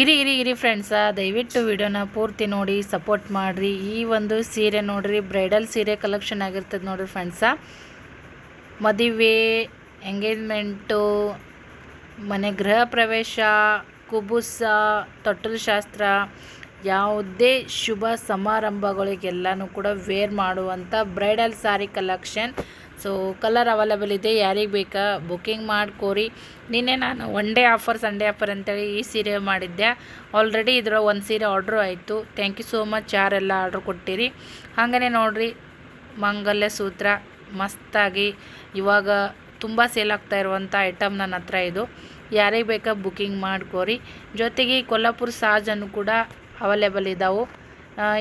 ಇರಿ ಫ್ರೆಂಡ್ಸ, ದಯವಿಟ್ಟು ವಿಡಿಯೋನ ಪೂರ್ತಿ ನೋಡಿ ಸಪೋರ್ಟ್ ಮಾಡಿರಿ. ಈ ಒಂದು ಸೀರೆ ನೋಡಿರಿ, ಬ್ರೈಡಲ್ ಸೀರೆ ಕಲೆಕ್ಷನ್ ಆಗಿರ್ತದೆ ನೋಡಿರಿ ಫ್ರೆಂಡ್ಸ. ಮದುವೆ, ಎಂಗೇಜ್ಮೆಂಟು, ಮನೆ ಗೃಹ ಪ್ರವೇಶ, ಕುಬುಸ, ತೊಟ್ಟಲು ಶಾಸ್ತ್ರ, ಯಾವುದೇ ಶುಭ ಸಮಾರಂಭಗಳಿಗೆಲ್ಲನೂ ಕೂಡ ವೇರ್ ಮಾಡುವಂಥ ಬ್ರೈಡಲ್ ಸಾರಿ ಕಲೆಕ್ಷನ್. ಸೊ ಕಲರ್ ಅವೈಲೇಬಲ್ ಇದೆ, ಯಾರಿಗೆ ಬೇಕಾ ಬುಕ್ಕಿಂಗ್ ಮಾಡ್ಕೋರಿ. ನಿನ್ನೆ ನಾನು one day offer, Sunday offer ಅಂತೇಳಿ ಈ ಸೀರೆ ಮಾಡಿದ್ದೆ. ಆಲ್ರೆಡಿ ಇದರ ಒಂದು ಸೀರೆ ಆರ್ಡ್ರು ಆಯಿತು. ಥ್ಯಾಂಕ್ ಯು ಸೋ ಮಚ್ ಯಾರೆಲ್ಲ ಆರ್ಡ್ರ್ ಕೊಟ್ಟಿರಿ. ಹಾಗೇ ನೋಡಿರಿ, ಮಂಗಲ್ಯ ಸೂತ್ರ ಮಸ್ತಾಗಿ ಇವಾಗ ತುಂಬ ಸೇಲ್ ಆಗ್ತಾ ಇರುವಂಥ ಐಟಮ್ ನನ್ನ ಹತ್ರ ಇದು. ಯಾರಿಗೆ ಬೇಕಾ ಬುಕ್ಕಿಂಗ್ ಮಾಡ್ಕೋರಿ. ಜೊತೆಗೆ ಕೊಲ್ಲಾಪುರ ಸಾಜನ್ನು ಕೂಡ ಅವೈಲೇಬಲ್ ಇದ್ದಾವೆ.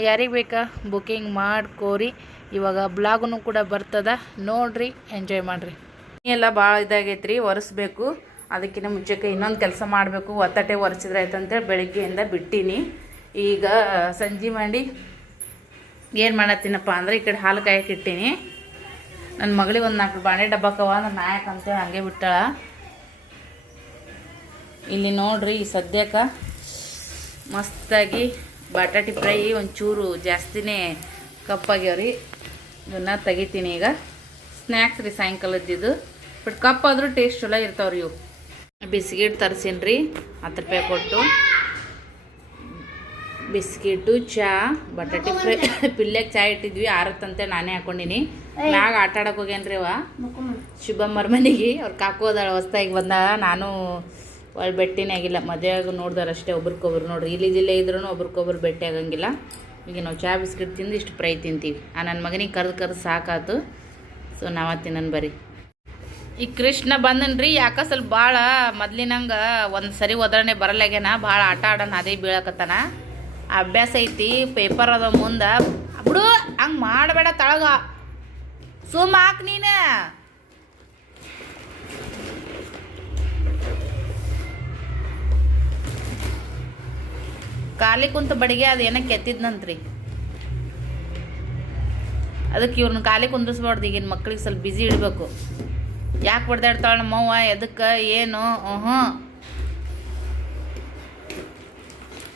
ಯಾರಿಗೆ ಬೇಕಾ ಬುಕ್ಕಿಂಗ್ ಮಾಡ್ಕೋರಿ. ಇವಾಗ ಬ್ಲಾಗೂ ಕೂಡ ಬರ್ತದ, ನೋಡ್ರಿ, ಎಂಜಾಯ್ ಮಾಡಿರಿ. ಎಲ್ಲ ಭಾಳ ಇದಾಗೈತ್ರಿ, ಒರೆಸ್ಬೇಕು. ಅದಕ್ಕಿಂತ ಮುಂಚೆಗೆ ಇನ್ನೊಂದು ಕೆಲಸ ಮಾಡಬೇಕು. ಒತ್ತಟೆ ಒರೆಸಿದ್ರೆ ಆಯ್ತು ಅಂತೇಳಿ ಬೆಳಗ್ಗೆಯಿಂದ ಬಿಟ್ಟೀನಿ. ಈಗ ಸಂಜೆ ಮಾಡಿ ಏನು ಮಾಡತ್ತೀನಪ್ಪ ಅಂದರೆ, ಈ ಕಡೆ ಹಾಲು ಕಾಯಕ್ಕೆ ಇಟ್ಟೀನಿ. ನನ್ನ ಮಗಳಿಗೆ ಒಂದು 4 ಬಾಣೆ ಡಬ್ಬಕ್ಕವ, ನನ್ನ ನಾಯಕ ಅಂತೇಳಿ ಹಾಗೆ ಬಿಟ್ಟಾಳ. ಇಲ್ಲಿ ನೋಡ್ರಿ, ಈ ಸದ್ಯಕ್ಕೆ ಮಸ್ತಾಗಿ ಬಟಾಟಿ ಫ್ರೈ ಒಂಚೂರು ಜಾಸ್ತಿನೇ ಕಪ್ಪಾಗ್ಯಾವ್ರಿ. ಇವನ್ನ ತೆಗಿತೀನಿ ಈಗ. ಸ್ನ್ಯಾಕ್ಸ್ ರೀ, ಸಾಯಂಕಾಲದ್ದು. ಬಟ್ ಕಪ್ ಆದರೂ ಟೇಸ್ಟ್ ಚಲೋ ಇರ್ತಾವ್ರಿ ಇವು. ಬಿಸ್ಕಿಟ್ ತರಿಸೀನಿ ರೀ, 10 ರೂಪಾಯಿ ಕೊಟ್ಟು. ಬಿಸ್ಕಿಟು, ಚಾ, ಬಟಾಟಿ ಫ್ರೈ. ಪಿಲ್ಲೆಗೆ ಚಾ ಇಟ್ಟಿದ್ವಿ, ಆರತ್ತಂತೆ ನಾನೇ ಹಾಕೊಂಡಿನಿ. ಮ್ಯಾಗ ಆಟ ಆಡಕ್ಕೆ ಹೋಗ್ಯಾನ್ರಿ ಅವ ಶುಭಮ್ಮರ ಮನೆಗೆ. ಅವ್ರು ಕಾಕೋದಾಳ ಹೊಸ್ದಾಗಿ ಬಂದಾಳ. ನಾನು ಒಳ್ಳೆ ಭೇಟಿನೇ ಆಗಿಲ್ಲ, ಮದುವೆಯಾಗ ನೋಡ್ದಾರೆ ಅಷ್ಟೇ ಒಬ್ರಿಗೊಬ್ರು. ನೋಡ್ರಿ, ಇಲ್ಲಿದ್ದಿಲ್ಲೇ ಇದ್ರೂ ಒಬ್ರಿಗೊಬ್ರು ಭೇಟಿ ಆಗಂಗಿಲ್ಲ. ಈಗ ನಾವು ಚಾ ಬಿಸ್ಕಿಟ್ ತಿಂದು ಇಷ್ಟು ಫ್ರೈ ತಿಂತೀವಿ. ನನ್ನ ಮಗನಿಗೆ ಕರೆದು ಸಾಕಾತು. ಸೊ ನಾವ ತಿನ್ನನ್ ಬರ್ರಿ. ಈ ಕೃಷ್ಣ ಬಂದನ್ರಿ, ಯಾಕೆ ಸ್ವಲ್ಪ ಭಾಳ ಮೊದ್ಲಿನಂಗೆ ಒಂದು ಸರಿ ಒದರಣೆ ಬರಲಾಗ್ಯಾನ. ಭಾಳ ಆಟ ಆಡೋಣ ಅದೇ ಬೀಳಕತ್ತಾನ. ಅಭ್ಯಾಸ ಐತಿ, ಪೇಪರ್ ಅದ ಮುಂದೆ. ಬಿಡು, ಹಂಗೆ ಮಾಡಬೇಡ, ತಳಗ ಸುಮ್ಮ ಹಾಕ್ ನೀನು. ಖಾಲಿ ಕುಂತ ಬಡಿಗೆ ಅದು ಏನೋ ಕೆತ್ತಿದ್ನಂತ್ರಿ. ಅದಕ್ಕೆ ಇವ್ರನ್ನ ಖಾಲಿ ಕುಂದಿಸ್ಬಾರ್ದು. ಈಗಿನ ಮಕ್ಳಿಗೆ ಸ್ವಲ್ಪ ಬ್ಯುಸಿ ಇಡಬೇಕು. ಯಾಕೆ ಬಡ್ದಾಡ್ತಾಳೆ ನಮ್ಮವ್ವ, ಎದಕ್ಕೆ, ಏನು?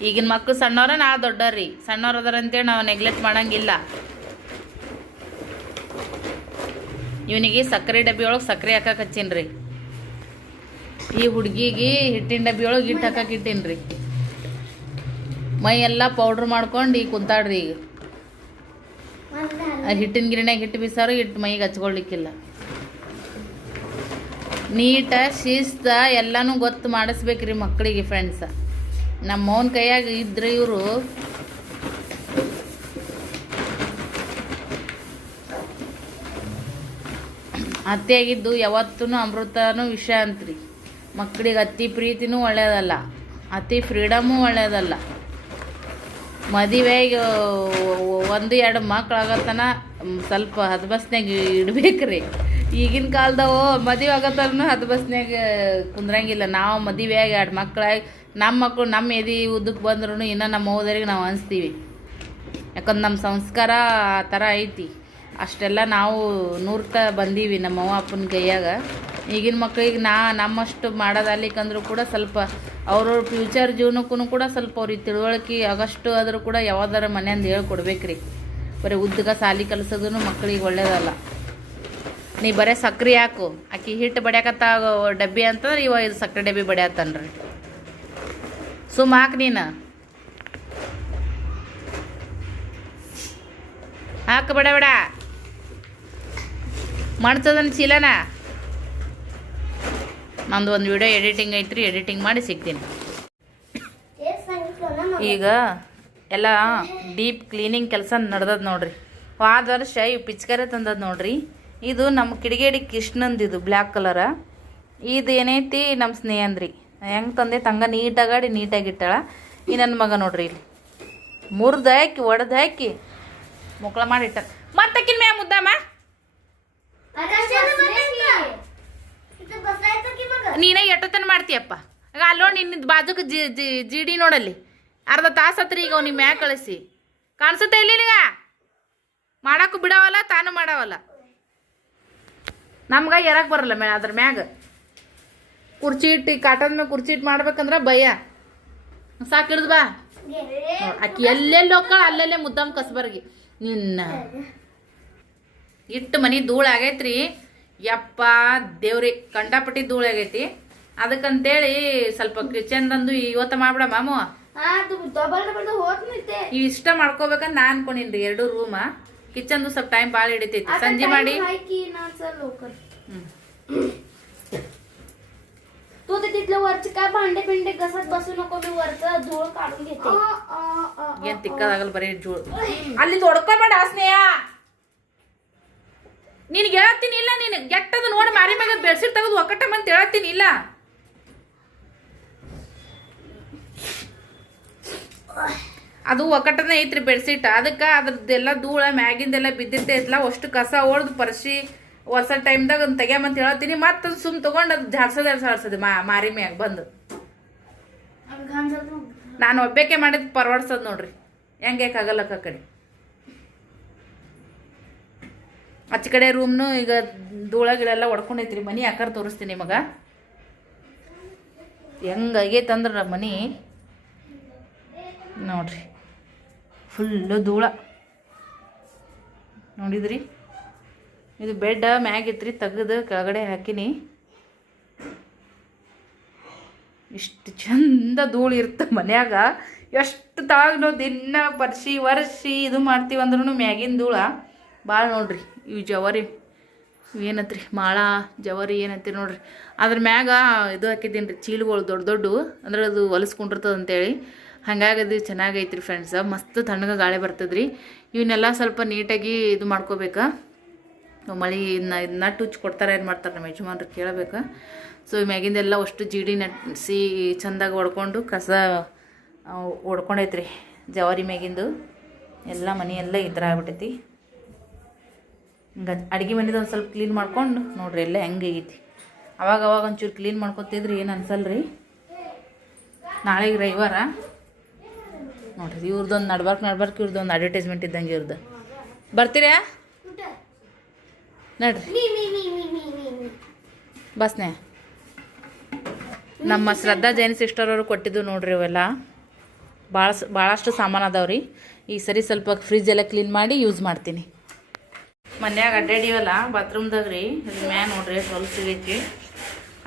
ಈಗಿನ ಮಕ್ಕಳು ಸಣ್ಣವ್ರ, ನಾಳೆ ದೊಡ್ಡವ್ರಿ. ಸಣ್ಣವ್ರು ಅದಾರ ಅಂತೇಳಿ ನಾವು ನೆಗ್ಲೆಕ್ಟ್ ಮಾಡಂಗಿಲ್ಲ. ಇವನಿಗೆ ಸಕ್ಕರೆ ಡಬ್ಬಿ ಒಳಗೆ ಸಕ್ಕರೆ ಹಾಕಕ್ಕೆ ಹಚ್ಚೀನಿ. ಈ ಹುಡುಗಿಗೆ ಹಿಟ್ಟಿನ ಡಬ್ಬಿ ಒಳಗೆ ಹಿಟ್ಟು ಹಾಕಕ್ಕೆ ಇಟ್ಟೀನಿ. ಮೈ ಎಲ್ಲ ಪೌಡ್ರ್ ಮಾಡ್ಕೊಂಡು ಈಗ ಕುಂತಾಡ್ರಿ. ಈಗ ಹಿಟ್ಟಿನ ಗಿರಣ್ಯಾಗ ಹಿಟ್ಟು ಬಿಸಾರು, ಹಿಟ್ಟು ಮೈಗೆ ಹಚ್ಕೊಳ್ಲಿಕ್ಕಿಲ್ಲ. ನೀಟ ಶಿಸ್ತ ಎಲ್ಲನೂ ಗೊತ್ತು ಮಾಡಿಸ್ಬೇಕ್ರಿ ಮಕ್ಕಳಿಗೆ ಫ್ರೆಂಡ್ಸ. ನಮ್ಮ ಮೌನ ಕೈಯಾಗ ಇದ್ರೆ ಇವರು ಅತ್ತಿಯಾಗಿದ್ದು ಯಾವತ್ತೂ ಅಮೃತನೂ ವಿಷ ಅಂತ್ರಿ. ಮಕ್ಕಳಿಗೆ ಅತಿ ಪ್ರೀತಿನೂ ಒಳ್ಳೆಯದಲ್ಲ, ಅತಿ ಫ್ರೀಡಮೂ ಒಳ್ಳೆಯದಲ್ಲ. ಮದುವೆಗೆ 1-2 ಮಕ್ಳಾಗತ್ತನ ಸ್ವಲ್ಪ ಹದ್ಬಸ್ನ್ಯಾಗ ಇಡ್ಬೇಕ್ರಿ. ಈಗಿನ ಕಾಲದವು ಮದುವೆ ಆಗತ್ತನ ಹದ್ಬಸ್ನ್ಯಾಗ ಕುಂದ್ರಂಗಿಲ್ಲ. ನಾವು ಮದುವೆಯಾಗಿ 2 ಮಕ್ಳಾಗಿ ನಮ್ಮ ಮಕ್ಕಳು ನಮ್ಮ ಎದೆ ಉದ್ದಕ್ಕೆ ಬಂದ್ರೂ ಇನ್ನೂ ನಮ್ಮ ಹೋದರಿಗೆ ನಾವು ಅನಿಸ್ತೀವಿ. ಯಾಕಂದ್ರೆ ನಮ್ಮ ಸಂಸ್ಕಾರ ಆ ಥರ ಐತಿ. ಅಷ್ಟೆಲ್ಲ ನಾವು ನೂರ್ತಾ ಬಂದೀವಿ ನಮ್ಮವ್ವ ಅಪ್ಪನ ಕೈಯಾಗ. ಈಗಿನ ಮಕ್ಳಿಗೆ ನಮ್ಮಷ್ಟು ಮಾಡೋದಲ್ಲಿಕ್ಕಂದ್ರೂ ಕೂಡ ಸ್ವಲ್ಪ ಅವ್ರವ್ರ ಫ್ಯೂಚರ್ ಜೀವನಕ್ಕೂ ಕೂಡ ಸ್ವಲ್ಪ ಅವ್ರಿಗೆ ತಿಳುವಳಿಕೆ ಆಗಷ್ಟು ಆದರೂ ಕೂಡ ಯಾವ್ದಾರ ಮನೆಯಿಂದ ಹೇಳ್ಕೊಡ್ಬೇಕ್ರಿ. ಬರೀ ಉದ್ದಗ ಸಾಲಿ ಕಲಿಸೋದೂ ಮಕ್ಕಳಿಗೆ ಒಳ್ಳೇದಲ್ಲ. ನೀ ಬರೀ ಸಕ್ರೆ ಹಾಕು, ಆಕಿ ಹಿಟ್ಟು ಬಡಿಯಾಕತ್ತ ಡಬ್ಬಿ ಅಂತಂದ್ರೆ ಇವ ಇದು ಸಕ್ಕರೆ ಡಬ್ಬಿ ಬಡಿಯತ್ತನ್ರಿ. ಸುಮ್ಮ ಹಾಕಿ ನೀನು ಹಾಕ, ಬೇಡ ಮಾಡ್ತದನ್ ಚೀಲನ. ನಂದು ಒಂದು ವಿಡಿಯೋ ಎಡಿಟಿಂಗ್ ಐತ್ರಿ, ಎಡಿಟಿಂಗ್ ಮಾಡಿ ಸಿಗ್ತೀನಿ. ಈಗ ಎಲ್ಲ ಡೀಪ್ ಕ್ಲೀನಿಂಗ್ ಕೆಲಸ ನಡೆದದ ನೋಡ್ರಿ. ಹೋದ ವರ್ಷ ಇವು ಪಿಚ್ಕರೆ ತಂದದ್ದು ನೋಡ್ರಿ. ಇದು ನಮ್ಮ ಕಿಡಿಗೇಡಿ ಕೃಷ್ಣಂದಿದು ಬ್ಲ್ಯಾಕ್ ಕಲರ. ಇದು ಏನೈತಿ ನಮ್ಮ ಸ್ನೇಹಂದ್ರಿ. ಹೆಂಗೆ ತಂದೆ ತಂಗ ನೀಟಾಗಾಡಿ ನೀಟಾಗಿಟ್ಟಾಳ. ಈ ನನ್ನ ಮಗ ನೋಡ್ರಿ, ಇಲ್ಲಿ ಮುರಿದು ಹಾಕಿ ಒಡೆದು ಹಾಕಿ ಮುಕ್ಳ ಮಾಡಿಟ್ಟ. ಮತ್ತಕ್ಕಿನ ಮ್ಯಾ ಮುದ್ದಮ್ಮ ನೀನೇ ಎಟ್ಟತನ ಮಾಡ್ತೀಯಪ್ಪ. ಈಗ ಅಲ್ಲೋ ನಿನ್ನ ಬಾಜುಕ ಜಿಡಿ ನೋಡಲ್ಲಿ, ಅರ್ಧ ತಾಸು ಹತ್ರಿ ಈಗ ಅವ್ನಿಗೆ ಮ್ಯಾಗ ಕಳಿಸಿ. ಕಾಣಿಸುತ್ತೆ ಇಲ್ಲಿ ನಿನಗ? ಮಾಡಕ್ಕೂ ಬಿಡವಲ್ಲ, ತಾನು ಮಾಡವಲ್ಲ. ನಮ್ಗೆ ಎರಕ್ಕೆ ಬರಲ್ಲ ಅದ್ರ ಮ್ಯಾಗ. ಕುರ್ಚಿ ಇಟ್ಟು ಕಾಟದ ಮ್ಯಾಗ ಕುರ್ಚಿ ಇಟ್ಟು ಮಾಡ್ಬೇಕಂದ್ರೆ ಭಯ. ಸಾಕಿಡ್ದು ಬಾ ಆಕಿ ಎಲ್ಲೆಲ್ಲಿ ಹೋಗ್ಕಳ ಅಲ್ಲೆಲ್ಲೇ ಮುದ್ದಾಮ್ ಕಸ್ಬರ್ಗಿ ನಿನ್ನ ಇಟ್ಟು ಮನಿ ಧೂಳು ಆಗೈತ್ರಿ ಯಪ್ಪ ದೇವ್ರಿ ಕಂಡಾಪಟ್ಟಿ ಧೂಳು ಆಗೈತಿ ಅದಕ್ಕಂತೇಳಿ ಸ್ವಲ್ಪ ಕಿಚನ್ದಂದು ಇವತ್ತ ಮಾಡ್ಬಿಡ ಮಾಮು ಇಷ್ಟ ಮಾಡ್ಕೋಬೇಕಂತ ನಾ ಅನ್ಕೊಂಡಿನ್ರಿ 2 ರೂಮ ಕಿಚನ್ದು ಸ್ವಲ್ಪ ಟೈಮ್ ಭಾಳ ಹಿಡಿತೈತಿ ಸಂಜೆ ಮಾಡಿ तू तर तिथलं वरचे काय भांडे पिंडे घसत बसू नको मी वरचा धूळ काढून घेते ಏನ್ ತಿಕ್ಕದಾಗಲ್ಲ ಬರೀ ಜೋಳು ಅಲ್ಲಿ ಹೊಡ್ಕೋಬೇಡ ಸ್ನೇಹ ನಿನಗೆ ಹೇಳ್ತೀನಿ ಇಲ್ಲ ನೀನು ಗೆಟ್ಟದ ನೋಡಿ ಮಾರಿ ಮ್ಯಾಗ ಬೆಡ್ಶೀಟ್ ತೆಗೆದು ಒಕ್ಕಟ ಅಂತ ಹೇಳ್ತೀನಿ ಇಲ್ಲ ಅದು ಒಕ್ಕಟನೇ ಐತ್ರಿ ಬೆಡ್ಶೀಟ್ ಅದಕ್ಕೆ ಅದ್ರದ್ದೆಲ್ಲ ಧೂಳ ಮ್ಯಾಗಿಂದೆಲ್ಲ ಬಿದ್ದಿರ್ತೈತ್ಲ ಅಷ್ಟು ಕಸ ಹೊಡೆದು ಪರ್ಸಿ ವರ್ಷ ಟೈಮ್ದಾಗ ಒಂದು ತೆಗ್ಯಾಮಂತ ಹೇಳ್ತೀನಿ ಮತ್ತೆ ಸುಮ್ ತೊಗೊಂಡು ಅದು ಜಾಡ್ಸೋದು ಮಾರಿ ಮ್ಯಾಗ ಬಂದು ನಾನು ಒಬ್ಬೇಕೆ ಮಾಡಿದ್ ಪರ್ವಾಡ್ಸೋದು ನೋಡ್ರಿ ಹೆಂಗೇಕಾಗಲ್ಲ ಕಡೆ ಆಚೆ ಕಡೆ ರೂಮ್ನು ಈಗ ಧೂಳ ಗಿಳೆಲ್ಲ ಹೊಡ್ಕೊಂಡೈತ್ರಿ ಮನಿ ಆಕಾರ ತೋರಿಸ್ತೀನಿ ನಿಮಗೆ ಹೆಂಗಾಗೈತಂದ್ರೆ ಮನಿ ನೋಡ್ರಿ ಫುಲ್ಲು ಧೂಳ ನೋಡಿದ್ರಿ ಇದು ಬೆಡ್ ಮ್ಯಾಗಿತ್ರಿ ತೆಗೆದು ಕೆಳಗಡೆ ಹಾಕಿನಿ ಇಷ್ಟು ಚಂದ ಧೂಳು ಇರುತ್ತೆ ಮನ್ಯಾಗ ಎಷ್ಟು ತಾಗ ನಾವು ದಿನ ವರ್ಷಿ ಇದು ಮಾಡ್ತೀವಿ ಅಂದ್ರೂ ಮ್ಯಾಗಿನ ಧೂಳ ಭಾಳ ನೋಡ್ರಿ ಇವು ಜವರಿ ಏನತ್ರಿ ಮಾಳ ಜವರಿ ಏನಂತೀರಿ ನೋಡ್ರಿ ಅದ್ರ ಮ್ಯಾಗ ಇದು ಹಾಕಿದ್ದೀನಿ ರೀ ಚೀಲಗಳು ದೊಡ್ಡ ಅಂದ್ರೆ ಅದು ಹೊಲಸ್ಕೊಂಡಿರ್ತದೆ ಅಂತೇಳಿ ಹಾಗಾಗಿ ಅದು ಚೆನ್ನಾಗೈತ್ರಿ ಫ್ರೆಂಡ್ಸ್ ಮಸ್ತ್ ತಣ್ಣಗೆ ಗಾಳಿ ಬರ್ತದ್ರಿ ಇವನ್ನೆಲ್ಲ ಸ್ವಲ್ಪ ನೀಟಾಗಿ ಇದು ಮಾಡ್ಕೋಬೇಕಾ ಮಳೆ ನಟ್ಟು ಹುಚ್ಚಿ ಕೊಡ್ತಾರೆ ಏನು ಮಾಡ್ತಾರೆ ನಮ್ಮ ಯಜಮಾನ್ರು ಕೇಳಬೇಕು ಸೊ ಮ್ಯಾಗಿಂದೆಲ್ಲ ಅಷ್ಟು ಜೀಡಿ ನಟ್ಸಿ ಚೆಂದಾಗಿ ಹೊಡ್ಕೊಂಡು ಕಸ ಹೊಡ್ಕೊಂಡೈತ್ರಿ ಜವಾರಿ ಮ್ಯಾಗಿಂದು ಎಲ್ಲ ಮನೆ ಎಲ್ಲ ಈ ಥರ ಆಗ್ಬಿಟ್ಟೈತಿ ಹಿಂಗೆ ಅಡುಗೆ ಮನೆದು ಒಂದು ಸ್ವಲ್ಪ ಕ್ಲೀನ್ ಮಾಡ್ಕೊಂಡು ನೋಡ್ರಿ ಎಲ್ಲ ಹೆಂಗೈತಿ ಅವಾಗ ಒಂಚೂರು ಕ್ಲೀನ್ ಮಾಡ್ಕೊತಿದ್ರಿ ಏನು ಅನ್ಸಲ್ರಿ ನಾಳೆಗೆ ರವಿವಾರ ನೋಡ್ರಿ ಇವ್ರದ್ದೊಂದು ನಡ್ಬಾರ್ಕ್ ಇವ್ರದ್ದೊಂದು ಅಡ್ವರ್ಟೈಸ್ಮೆಂಟ್ ಇದ್ದಂಗೆ ಇವ್ರದ್ದು ಬರ್ತೀರಾ ನೋಡ್ರಿ ಬಸ್ನೇ ನಮ್ಮ ಶ್ರದ್ಧಾ ಜೈನ್ ಸಿಸ್ಟರ್ ಅವರು ಕೊಟ್ಟಿದ್ದು ನೋಡ್ರಿ ಇವೆಲ್ಲ ಭಾಳಷ್ಟು ಸಾಮಾನು ಅದಾವ್ರಿ ಈ ಸರಿ ಸ್ವಲ್ಪ ಫ್ರಿಜ್ ಎಲ್ಲ ಕ್ಲೀನ್ ಮಾಡಿ ಯೂಸ್ ಮಾಡ್ತೀನಿ ಮನ್ಯಾಗ ಅಡ್ಡಾಡಿವಲ್ಲ ಬಾತ್ರೂಮ್ದಾಗ ರೀ ಅಲ್ಲಿ ಮ್ಯಾಗ ನೋಡ್ರಿ ಹೊಲಸಿಗೈತಿ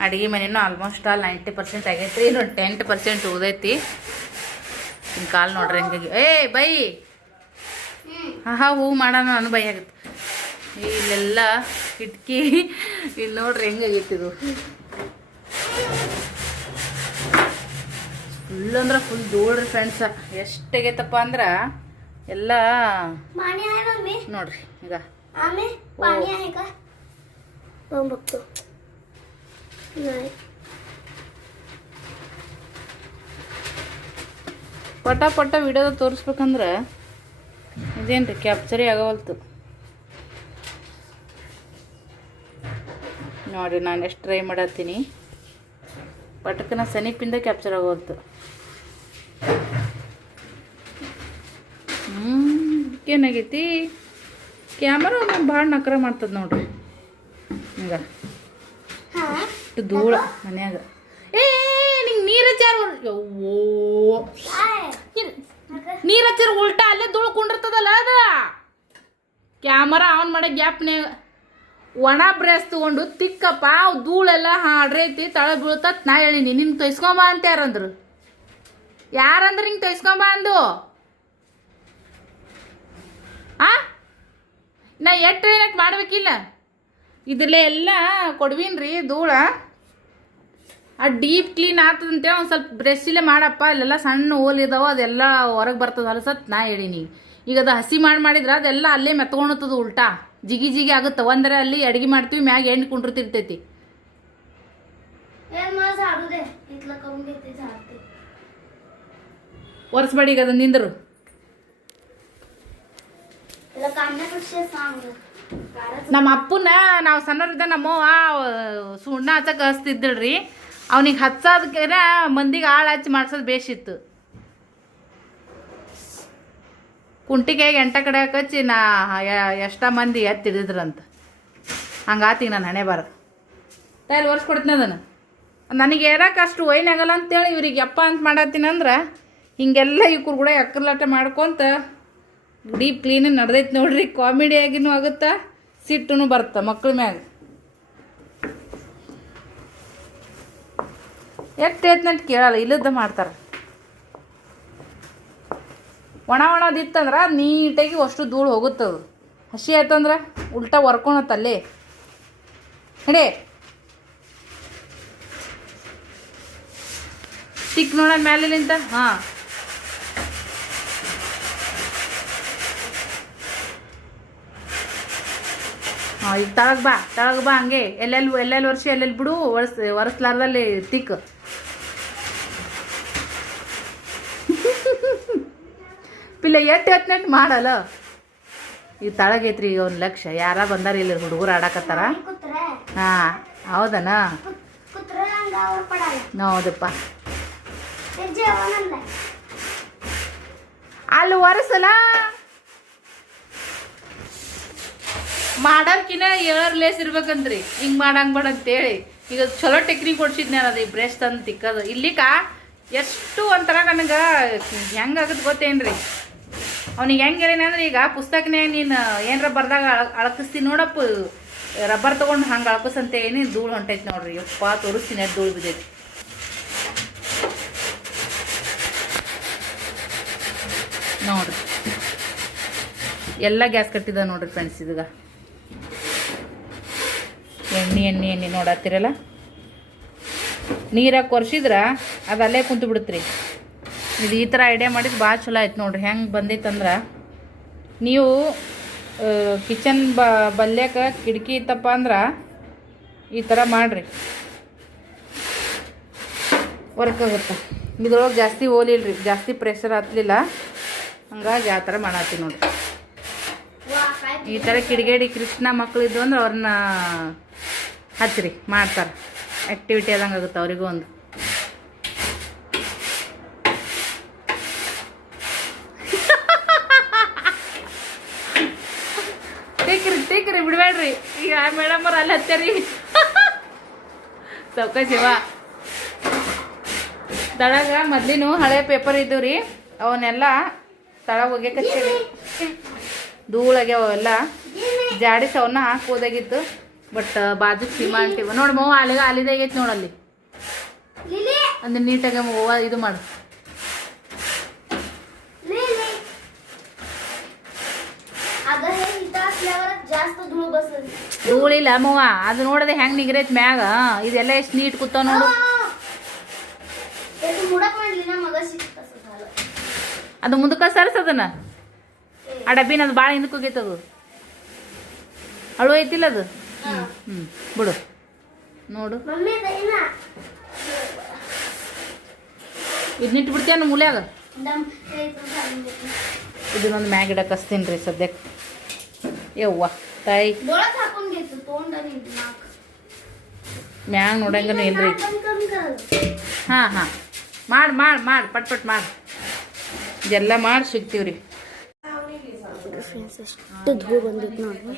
ಅಡುಗೆ ಮನೆಯೂ ಆಲ್ಮೋಸ್ಟ್ ಆಲ್ 90% ಆಗೈತಿ ಇನ್ನೊಂದು 10% ಉಳಿದೈತಿ ಹಿಂಗೆ ಕಾಲು ನೋಡ್ರಿ ಹಂಗಾಗಿ ಬೈ ಹೂ ಮಾಡೋಣ ನಾನು ಬೈ ಆಗುತ್ತೆ ಇಲ್ಲೆಲ್ಲ ಕಿಟಕಿ ಇಲ್ಲಿ ನೋಡ್ರಿ ಹೆಂಗಾಗೈತಿ ಇದು ಫುಲ್ ಅಂದ್ರೆ ಫುಲ್ ಧೂಳ್ರಿ ಫ್ರೆಂಡ್ಸ ಎಷ್ಟಾಗೈತಪ್ಪ ಅಂದ್ರೆ ಎಲ್ಲ ನೋಡ್ರಿ ಈಗ ಪಟ ವಿಡಿಯೋದ ತೋರಿಸ್ಬೇಕಂದ್ರೆ ಇದೇನ್ರಿ ಕ್ಯಾಪ್ಚರಿ ಆಗವಲ್ತು ನೋಡಿರಿ ನಾನು ಎಷ್ಟು ಟ್ರೈ ಮಾಡತ್ತೀನಿ ಪಟಕನ ಸನಿಪಿಂದ ಕ್ಯಾಪ್ಚರ್ ಆಗೋಲ್ತು ಏನಾಗೈತಿ ಕ್ಯಾಮರಾ ಒಮ್ಮೆ ಭಾಳ ನಕರ ಮಾಡ್ತದೆ ನೋಡ್ರಿ ಈಗ ಇಷ್ಟು ಧೂಳ ಮನ್ಯಾಗ ನಿಂಗೆ ನೀರು ಹಚ್ಚಾರ ನೀರು ಹಚ್ಚಾರ ಉಲ್ಟಾ ಅಲ್ಲೇ ಧೂಳು ಕುಂಡಿರ್ತದಲ್ಲ ಅದ ಕ್ಯಾಮರಾ ಆನ್ ಮಾಡೋ ಗ್ಯಾಪ್ನ್ಯಾಗ ಒಣ ಬ್ರೇಸ್ ತೊಗೊಂಡು ತಿಕ್ಕಪ್ಪ ಧೂಳೆಲ್ಲ ಹಾಡ್ರೈತಿ ತಳ ಬೀಳ್ತತ್ ನಾ ಹೇಳಿನಿ ನಿನ್ಗೆ ತೊಯ್ಸ್ಕೊಂಬ ಅಂತ ಯಾರಂದ್ರು ಹಿಂಗೆ ತೊಯ್ಸ್ಕೊಂಬ ಅಂದು ನಾ ಎಷ್ಟು ಏನಕ್ಕೆ ಮಾಡ್ಬೇಕಿಲ್ಲ ಇದ್ರಲ್ಲೇ ಎಲ್ಲ ಕೊಡ್ವೀನ್ರಿ ಧೂಳ ಡೀಪ್ ಕ್ಲೀನ್ ಆಗ್ತದಂತೆ ಒಂದು ಸ್ವಲ್ಪ ಬ್ರಷಿಲ್ಲೇ ಮಾಡಪ್ಪ ಅಲ್ಲೆಲ್ಲ ಸಣ್ಣ ಹೋಲ್ ಇದಾವ ಅದೆಲ್ಲ ಹೊರಗೆ ಬರ್ತದೆ ಹೊಲಸತ್ ನಾ ಹೇಳಿನಿ ಈಗ ಅದು ಹಸಿ ಮಾಡಿದ್ರೆ ಅದೆಲ್ಲ ಅಲ್ಲೇ ಮೆತ್ಕೊಳತ್ತದ ಉಲ್ಟಾ ಜಿಗಿ ಆಗುತ್ತೆ ಒಂದರೆ ಅಲ್ಲಿ ಅಡುಗೆ ಮಾಡ್ತೀವಿ ಮ್ಯಾಗ ಎಣ್ಣೆ ಕುಂಡಿರ್ತಿರ್ತೈತಿ ಒರೆಸ್ಬೇಡಿ ಈಗ ಅದನ್ನ ನಿಂದ್ರು ನಮ್ಮ ಅಪ್ಪನ ನಾವು ಸಣ್ಣವ್ರಿದ್ದ ನಮ್ಮವ್ವ ಸುಣ್ಣ ಹಚ್ಚಕ್ಕೆ ಹಚ್ತಿದ್ದಳ್ರಿ ಅವ್ನಿಗೆ ಹಚ್ಚೋದಕ್ಕೆ ಮಂದಿಗೆ ಆಳು ಹಚ್ಚಿ ಮಾಡ್ಸೋದು ಬೇಸಿತ್ತು ಕುಂಟಿಗೆಗೆ ಎಂಟ ಕಡೆ ಹಚ್ಚಿ ಎಷ್ಟ ಮಂದಿ ಎತ್ತಿಡಿದ್ರಂತ ಹಂಗಾತಿಗೆ ನಾನು ಹಣೆ ಬಾರ ತಾಯಿಲ್ ಒರೆಸ್ಕೊಡ್ತೀನಿ ಅದನ್ನು ನನಗೆ ಏರಕ್ಕೆ ಅಷ್ಟು ಒಯ್ನಾಗಲ್ಲ ಅಂತೇಳಿ ಇವ್ರಿಗೆ ಯಪ್ಪ ಅಂತ ಮಾಡತ್ತೀನಿ ಅಂದ್ರೆ ಹಿಂಗೆಲ್ಲ ಇವ್ರು ಕೂಡ ಅಕ್ಕರ್ಲಾಟ ಮಾಡ್ಕೊತ ಡೀಪ್ ಕ್ಲೀನಾಗಿ ನಡೆದೈತೆ ನೋಡ್ರಿ. ಕಾಮಿಡಿಯಾಗಿನೂ ಆಗುತ್ತಾ, ಸಿಟ್ಟೂ ಬರುತ್ತೆ ಮಕ್ಳ ಮ್ಯಾಗ. ಎಷ್ಟು ಹೇಳ್ತಂತ ಕೇಳಲ್ಲ, ಇಲ್ಲದ ಮಾಡ್ತಾರೆ. ಒಣದಿತ್ತಂದ್ರೆ ನೀಟಾಗಿ ಅಷ್ಟು ಧೂಳು ಹೋಗುತ್ತದು. ಹಸಿ ಆಯ್ತಂದ್ರೆ ಉಲ್ಟಾ ಹೊರ್ಕೊಳತ್ತಲ್ಲೇ ಹಿಡೇ ತಿಕ್ ನೋಡ ಮ್ಯಾಲಿಂತ. ಹಾಂ ಈಗ ತಳಗ್ ಬಾ ಹಂಗೆ ಎಲ್ಲೆಲ್ಲಿ ವರ್ಷ ಎಲ್ಲೆಲ್ಲಿ ಬಿಡು, ಒರೆಸ್ಲಾರ್ದಲ್ಲಿ ತಿಕ್. ಪಿಲ್ಲ ಎಟ್ಟು ಮಾಡಲ್ಲ. ಈಗ ತಳಗೈತ್ರಿ. ಈಗ ಒಂದು ಲಕ್ಷ ಯಾರ ಬಂದಾರ ಇಲ್ಲಿ ಹುಡುಗರು ಆಡಕತ್ತಾರ. ಹಾಂ ಹೌದನಾ? ಹೌದಪ್ಪ. ಅಲ್ಲಿ ಒರೆಸಲ್ಲ ಮಾಡಲ್ಕಿನ ಲೇಸ್ ಇರ್ಬೇಕಂದ್ರಿ. ಹಿಂಗೆ ಮಾಡಂಗ್ ಬೇಡ ಅಂತೇಳಿ ಈಗ ಚಲೋ ಟೆಕ್ನಿಕ್ ಕೊಡ್ಸಿದ್ ನಾನು. ಅದು ಈ ಬ್ರಷ್ ತಂದು ತಿಕ್ಕದು ಇಲ್ಲಿಕ ಎಷ್ಟು ಒಂಥರ ನನಗೆ ಹೆಂಗಾಗತ್ತೆ ಗೊತ್ತೇನ್ರಿ. ಅವ್ನಿಗೆ ಹೆಂಗೆ ಹೇಳಿನಂದ್ರೆ, ಈಗ ಪುಸ್ತಕನೇ ನೀನು ಏನಾರ ಬರ್ದಾಗ ಅಳಕಿಸ್ತೀನಿ ನೋಡಪ್ಪ, ರಬ್ಬರ್ ತೊಗೊಂಡು ಹಂಗೆ ಅಳಕಸಂತ ಏನಿ ಧೂಳು ಹೊಂಟೈತಿ ನೋಡ್ರಿ. ಯಪ್ಪ ತೋರಿಸ್ತೀನಿ ಅದು ಧೂಳು ಬಿದ್ದೈತಿ ನೋಡ್ರಿ. ಎಲ್ಲ ಗ್ಯಾಸ್ ಕಟ್ಟಿದ ನೋಡ್ರಿ ಫ್ರೆಂಡ್ಸ್. ಇದೀಗ ಎಣ್ಣೆ ನೋಡತ್ತೀರಲ್ಲ, ನೀರಾಗಿ ಕೊರ್ಸಿದ್ರೆ ಅದು ಅಲ್ಲೇ ಕುಂತು ಬಿಡುತ್ರಿ. ಇದು ಈ ಥರ ಐಡಿಯಾ ಮಾಡಿದ್ದು ಭಾಳ ಚಲೋ ಆಯ್ತು ನೋಡ್ರಿ. ಹೆಂಗೆ ಬಂದೈತಂದ್ರೆ, ನೀವು ಕಿಚನ್ ಬಲ್ಯಾಕ ಕಿಟಕಿ ಇತ್ತಪ್ಪ ಅಂದ್ರೆ ಈ ಥರ ಮಾಡಿರಿ, ವರ್ಕ್ ಆಗುತ್ತೆ. ಇದ್ರೊಳಗೆ ಜಾಸ್ತಿ ಓಲಿಲ್ರಿ, ಜಾಸ್ತಿ ಪ್ರೆಷರ್ ಹತ್ತಲಿಲ್ಲ, ಹಂಗಾಗಿ ಆ ಥರ ಮಾಡತ್ತೀವಿ ನೋಡ್ರಿ. ಈ ಥರ ಕಿಡಿಗೇಡಿ ಕೃಷ್ಣ ಮಕ್ಕಳಿದ್ದು ಅಂದ್ರೆ ಅವ್ರನ್ನ ಹಚ್ಚಿರಿ, ಮಾಡ್ತಾರೆ. ಆ್ಯಕ್ಟಿವಿಟಿ ಆದಂಗೆ ಆಗುತ್ತೆ ಅವರಿಗೂ ಒಂದು. ಟೀಕ್ರಿ ಬಿಡಬೇಡ್ರಿ. ಈಗ ಮೇಡಮ್ ಅವ್ರು ಅಲ್ಲಿ ಹಚ್ಚಾರಿ ಸೌಕಶಿವ ತಳಗ ಮೊದ್ಲಿನೂ ಹಳೆ ಪೇಪರ್ ಇದ್ದವು ರೀ, ಅವನ್ನೆಲ್ಲ ತಳಗ ಒಗ್ಯಕ್ಕೆ ಹಚ್ಚಾರಿ. ಧೂಳಾಗ್ಯಾವ ಅವೆಲ್ಲ ಜಾಡಿಸಿ ಅವನ್ನ ಹಾಕೋದಾಗಿತ್ತು. ಬಟ್ ಬಾಜು ಸೀಮಾ ಅಂಟಿವ ನೋಡಿ ಮವ ಅಲ್ಲಿದಾಗೈತಿ ನೋಡಲ್ಲಿ. ಅಂದ್ರೆ ನೀಟಾಗಿ ಮವ್ವ ಇದು ಮಾಡು. ಧೂಳಿಲ್ಲ ಮವ್ವ, ಅದು ನೋಡದೆ ಹೆಂಗ್ ನಿಗರೈತಿ ಮ್ಯಾಗ. ಇದೆಲ್ಲ ಎಷ್ಟು ನೀಟ್ ಕೂತಾವ ನೋಡು. ಅದು ಮುಂದಕ್ಕೆ ಸರ್ಸದನ ಆ ಡಬ್ಬಿನ, ಅದು ಭಾಳ ಹಿಂದಕ್ಕೆ ಹೋಗೈತದು. ಅಳು ಐತಿಲ್ಲ ಅದು. ಬಿಡು ನೋಡು. ಇದನ್ನಿಟ್ಟು ಬಿಡ್ತೀಯ ಮೂಲ್ಯಾಗ. ಇದನ್ನೊಂದು ಮ್ಯಾಗ ಇಡಕ್ಕೆ ಹಚ್ತೀನಿ ರೀ ಸದ್ಯಕ್ಕೆ. ಯವ್ವ ತಾಯಿ ಮ್ಯಾಗ ನೋಡಂಗನು ಇಲ್ರಿ. ಹಾಂ ಮಾಡಿ ಪಟ್ ಮಾಡಿ ಇದೆಲ್ಲ ಮಾಡಿ ಸಿಗ್ತೀವ್ರಿ. ಫ್ರೆಂಡ್ಸ್ ಎಷ್ಟು ಧೂಳು ಬಂದಿತ್ತು ನೋಡ್ರಿ.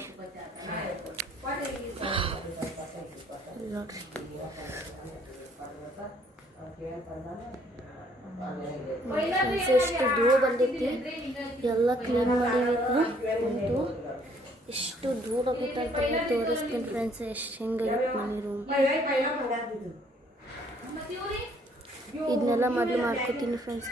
ಎಷ್ಟು ಧೂಳು ಬಂದೈತಿ, ಎಲ್ಲ ಕ್ಲೀನ್ ಮಾಡಿಬೇಕು. ಅಂತೂ ಎಷ್ಟು ಧೂಳು ಆಗುತ್ತೆ ಅಂತ ತೋರಿಸ್ತೀನಿ ಫ್ರೆಂಡ್ಸ್. ಎಷ್ಟು ಹೆಂಗಾಗಿತ್ತು ಮನೆ ರೂಮ್. ಇದನ್ನೆಲ್ಲ ಮೊದಲು ಮಾಡ್ಕೋತೀನಿ ಫ್ರೆಂಡ್ಸ್.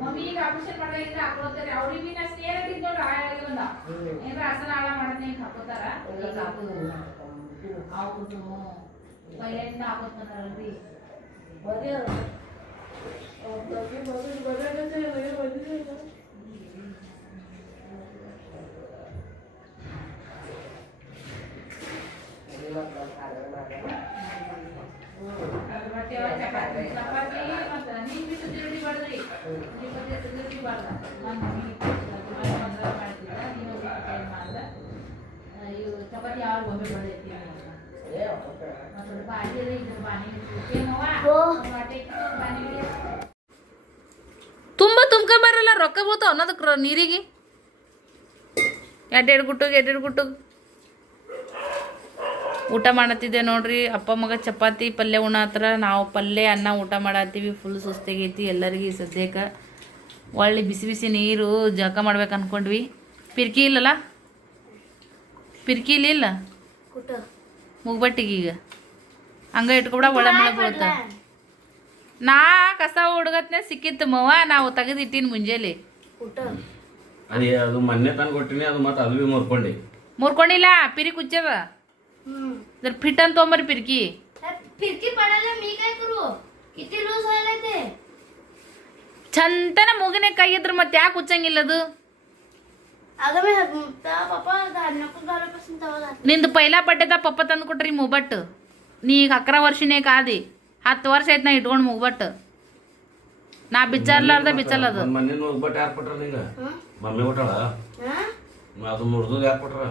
ಮಮ್ಮಿ ಈಗ ಆಪರೇಷನ್ ಮಾಡಿದ್ರೆ ಹಾಕೊಳ್ತಾರೆ. ಅವ್ರಿಗೆ ನಾ ಸ್ನೇಹ ನೋಡ್ರಿ ಆಗಿ ಬಂದ ಏನಾರ ಆಸನ ಆಳ ಮಾಡತ್ನಿ ಹಾಕೋತಾರ. ಅವ್ರು ಪೈಲೆಂದ ಹಾಕೋತಾರಲ್ರಿ. ತುಂಬ ತುಂಬ್ಕೊಂಬರಲ್ಲ ರೊಕ್ಕ ಬೀಳ್ತಾವ ಅನ್ನೋದಕ್ಕೆ ನೀರಿಗೆ ಎಡ್ಡೆರಡು ಗುಟ್ಟು ಊಟ ಮಾಡತ್ತಿದ್ದೆ ನೋಡ್ರಿ. ಅಪ್ಪ ಮಗ ಚಪಾತಿ ಪಲ್ಯ ಉಣ್ಣಾತ್ರ, ನಾವು ಪಲ್ಯ ಅನ್ನ ಊಟ ಮಾಡತ್ತೀವಿ. ಫುಲ್ ಸುಸ್ತಾಗೈತಿ ಎಲ್ಲರಿಗೆ ಸದ್ಯಕ್ಕೆ. ಒಳ್ಳೆ ಬಿಸಿ ಬಿಸಿ ನೀರು ಜಳಕ ಮಾಡ್ಬೇಕು ಅನ್ಕೊಂಡ್ವಿ. ಪಿರ್ಕಿ ಇಲ್ಲಲ್ಲ, ಪಿರ್ಕಿ ಇಲ್ಲ ಮುಗ್ಬಟ್ಟಿಗೆ ಈಗ ಹಂಗ ಇಟ್ಕೊಬಿಡ ಒಳ್ಳೆ ಮಳೆ ಬೀಳುತ್ತ. ನಾ ಕಸ ಹುಡುಗತ್ನೆ ಸಿಕ್ಕಿತ್ತು ಮವ್ವ, ನಾವು ತೆಗೆದಿಟ್ಟಿನಿ ಮುಂಜಾನೆ. ಅದು ಮೊನ್ನೆ ತಂದು ಕೊಟ್ಟಿನಿ, ಅದು ಮತ್ತೆ ಅದು ಭೀ ಮುರ್ಕೊಂಡಿಲ್ಲ, ಪಿರಿ ಕುಚ್ಚದ जर फिटन तो मर फिरकी पडायला मी काय करू? किती लूज व्हायला ते छंतನ ಮೂಗನೆ ಕೈ ಇದ್ರ ಮತ್ತೆ ಯಾಕೆ ಉಚ್ಚಂಗಿಲ್ಲದು? अगं मी पप्पा नको घालापासून तवा ನಿಂದು पहिला ಬಡ್ಡೆದ ಪಪ್ಪ ತಂದು ಕೊಟ್ರಿ ಮೂಬಟ್. ನೀ ಈಗ 11 ವರ್ಷನೇ ಕಾದಿ, 10 ವರ್ಷ ಆಯ್ತು ನಾ ಇಟ್ಕೊಂಡು ಮೂಬಟ್. ನಾ ಬಿಚ್ಚಾರ್ಲಾರ್ದ ಬಿಚ್ಚಲ್ಲದು. ಮೊನ್ನೆ ಮೂಗ್ಬಟ್ ಯಾರು ಕೊಟ್ರ ನಿಂಗ? ಮಮ್ಮಿ ಕೊಟ್ಟಳ? ಅದು ಮುರಿದು ಯಾರು ಕೊಟ್ರ?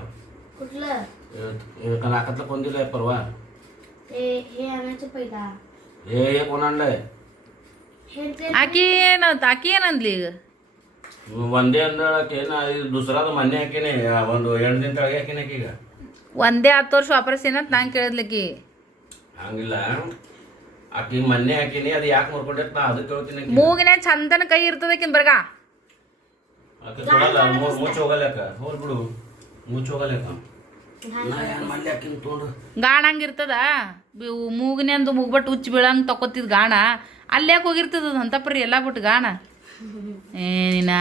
कुठलं नाकातलं कोण दिलंय परवा? हे आणायचं पहिला. हे कोण आणलंय? ಆಕಿ ಏನಂದ್ಲಿ ಈಗ? ಒಂದೇ ಅಂದಳಕೇನ दुसरा ಮೊನ್ನೆ ಹಾಕಿನಿ, ಒಂದು 8 ದಿನ ಕೆಳಗೆ ಹಾಕಿನಿ ಈಗ. ಒಂದೇ 10 ವರ್ಷ ಆಪರೇಷನ್ ಅಂತ ನಾನು ಕೇಳಿದ್ಲಿಕ್ಕಿ. ಹಂಗಿಲ್ಲ, ಆಕಿ ಮೊನ್ನೆ ಹಾಕಿನಿ, ಅದು ಯಾಕೆ ಮುರ್ಕೊಂಡೈತ್ ನಾ ಅದು ಕೇಳ್ತೀನಿ. ಮೂಗಿನ ಚಂದನ ಕೈ ಇರ್ತದಕ್ಕಿನ್ ಬರ್ಗ ಆಕೆ ಕೊಡಲ್ಲ, ಮುಚ್ಚಿ ಹೋಗಲ್ಯಾಕ. ಹೋಲ್ ಬಿಡು, ಮುಚ್ಚಿ ಹೋಗಲ್ಯಾಕ. ಗಾಣ ಹಂಗಿರ್ತದ, ಮೂಗಿನಂದು ಮುಗ್ಬಟ್ಟು ಹುಚ್ಚಿ ಬೀಳಂಗೆ ತಕೋತಿದ್ ಗಾಣ. ಅಲ್ಲಿ ಯಾಕೆ ಹೋಗಿರ್ತದ ಅಂತಪ್ರಿ ಎಲ್ಲ ಬಿಟ್ಟು ಗಾಣ. ಏನಿನ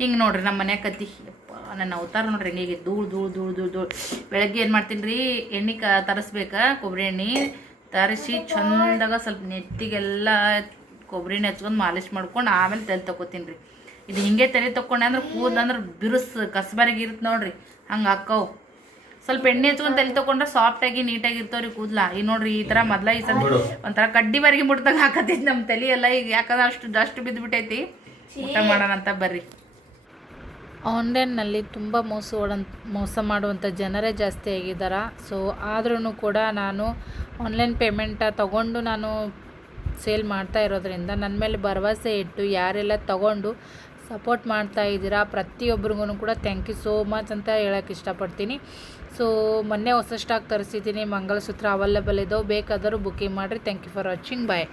ಹಿಂಗೆ ನೋಡ್ರಿ ನಮ್ಮ ಮನ್ಯಾಗ ಕತ್ತಿ. ಯಪ್ಪ ನನ್ನ ಅವತಾರ ನೋಡ್ರಿ ಹೆಂಗೆ ಧೂಳು. ಬೆಳಗ್ಗೆ ಏನು ಮಾಡ್ತೀನಿ ರೀ, ಎಣ್ಣೆ ತರಿಸ್ಬೇಕು, ಕೊಬ್ಬರಿ ಎಣ್ಣೆ ತರಿಸಿ ಚಂದಾಗ ಸ್ವಲ್ಪ ನೆತ್ತಿಗೆಲ್ಲ ಕೊಬ್ಬರಿ ಎಣ್ಣೆ ಹಚ್ಕೊಂಡು ಮಾಲಿಶ್ ಮಾಡ್ಕೊಂಡು ಆಮೇಲೆ ತಲೆ ತಗೋತೀನಿ ರೀ. ಇದು ಹಿಂಗೆ ತಲೆ ತಗೊಂಡೆ ಅಂದ್ರೆ ಕೂದಂದ್ರೆ ಬಿರುಸು ಕಸ್ಬಾರಿಗೆ ಇರುತ್ತೆ ನೋಡ್ರಿ, ಹಂಗೆ ಹಾಕವು. ಸ್ವಲ್ಪ ಎಣ್ಣೆ ಹಚ್ಕೊಂಡು ತಲೆ ತಗೊಂಡ್ರೆ ಸಾಫ್ಟಾಗಿ ನೀಟಾಗಿ ಇರ್ತಾವ್ರಿ ಕೂದಲ. ಈಗ ನೋಡ್ರಿ ಈ ಥರ ಮೊದಲ ಈ ಸಲ ಒಂಥರ ಕಡ್ಡಿ ಬಾರಿಗೆ ಮುಟ್ದಾಗ ಹಾಕತೈತಿ ನಮ್ಮ ತಲೆ ಎಲ್ಲ. ಈಗ ಯಾಕಂದ್ರೆ ಅಷ್ಟು ಬಿದ್ದುಬಿಟ್ಟೈತಿ. ಊಟ ಮಾಡೋಣ ಅಂತ ಬರ್ರಿ. ಆನ್ಲೈನ್ನಲ್ಲಿ ತುಂಬ ಮೋಸ ಮಾಡುವಂಥ ಜನರೇ ಜಾಸ್ತಿ ಆಗಿದ್ದಾರೆ. ಸೊ ಆದ್ರೂ ಕೂಡ ನಾನು ಆನ್ಲೈನ್ ಪೇಮೆಂಟ ತಗೊಂಡು ನಾನು ಸೇಲ್ ಮಾಡ್ತಾ ಇರೋದ್ರಿಂದ ನನ್ನ ಮೇಲೆ ಭರವಸೆ ಇಟ್ಟು ಯಾರೆಲ್ಲ ತಗೊಂಡು ಸಪೋರ್ಟ್ ಮಾಡ್ತಾ ಇದ್ದೀರಾ ಪ್ರತಿಯೊಬ್ಬರಿಗೂ ಕೂಡ ಥ್ಯಾಂಕ್ ಯು ಸೋ ಮಚ್ ಅಂತ ಹೇಳೋಕ್ಕೆ ಇಷ್ಟಪಡ್ತೀನಿ. ಸೊ ಮೊನ್ನೆ ಹೊಸ ಸ್ಟಾಕ್ ತರಿಸಿದ್ದೀನಿ, ಮಂಗಲಸೂತ್ರ ಅವೈಲೇಬಲ್ ಇದ್ದಾವೆ, ಬೇಕಾದರೂ ಬುಕ್ಕಿಂಗ್ ಮಾಡಿರಿ. Thank you for watching, bye.